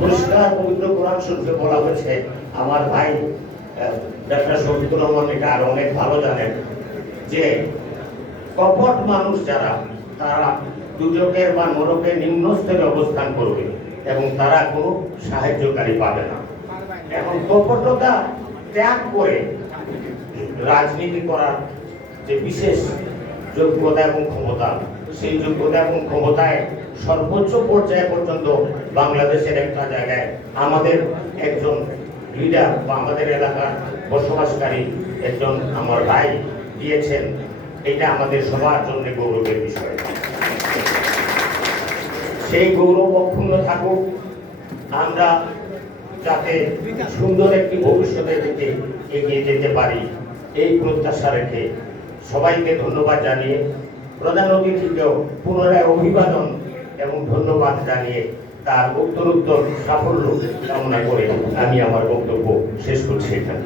পরিষ্কার পবিত্র কোরআন শরীফে বলা হয়েছে, আমার ভাই ডাক্তার শফিকুর রহমান এটা আরো অনেক ভালো জানেন, যে কপট মানুষ যারা, তারা দুর্যোগের বা নরকের নিম্ন স্তরে অবস্থান করবে এবং তারা কোনো সাহায্যকারী পাবে না। এখন কপটতা ত্যাগ করে রাজনীতি করার যে বিশেষ যোগ্যতা এবং ক্ষমতা, সেই যোগ্যতা এবং ক্ষমতায় সর্বোচ্চ পর্যায়ে পর্যন্ত বাংলাদেশের একটা জায়গায় আমাদের একজন লিডার বা আমাদের এলাকার বসবাসকারী একজন আমার ভাই দিয়েছেন, এটা আমাদের সবার জন্য গৌরবের বিষয়। সেই গৌরব অক্ষুণ্ণ থাকুক, আমরা যাতে সুন্দর একটি ভবিষ্যতের দিকে এগিয়ে যেতে পারি, এই প্রত্যাশা রেখে সবাইকে ধন্যবাদ জানিয়ে, প্রধান অতিথিকেও পুনরায় অভিবাদন এবং ধন্যবাদ জানিয়ে তার উত্তরোত্তর সাফল্য কামনা করে আমি আমার বক্তব্য শেষ করছি এখানে।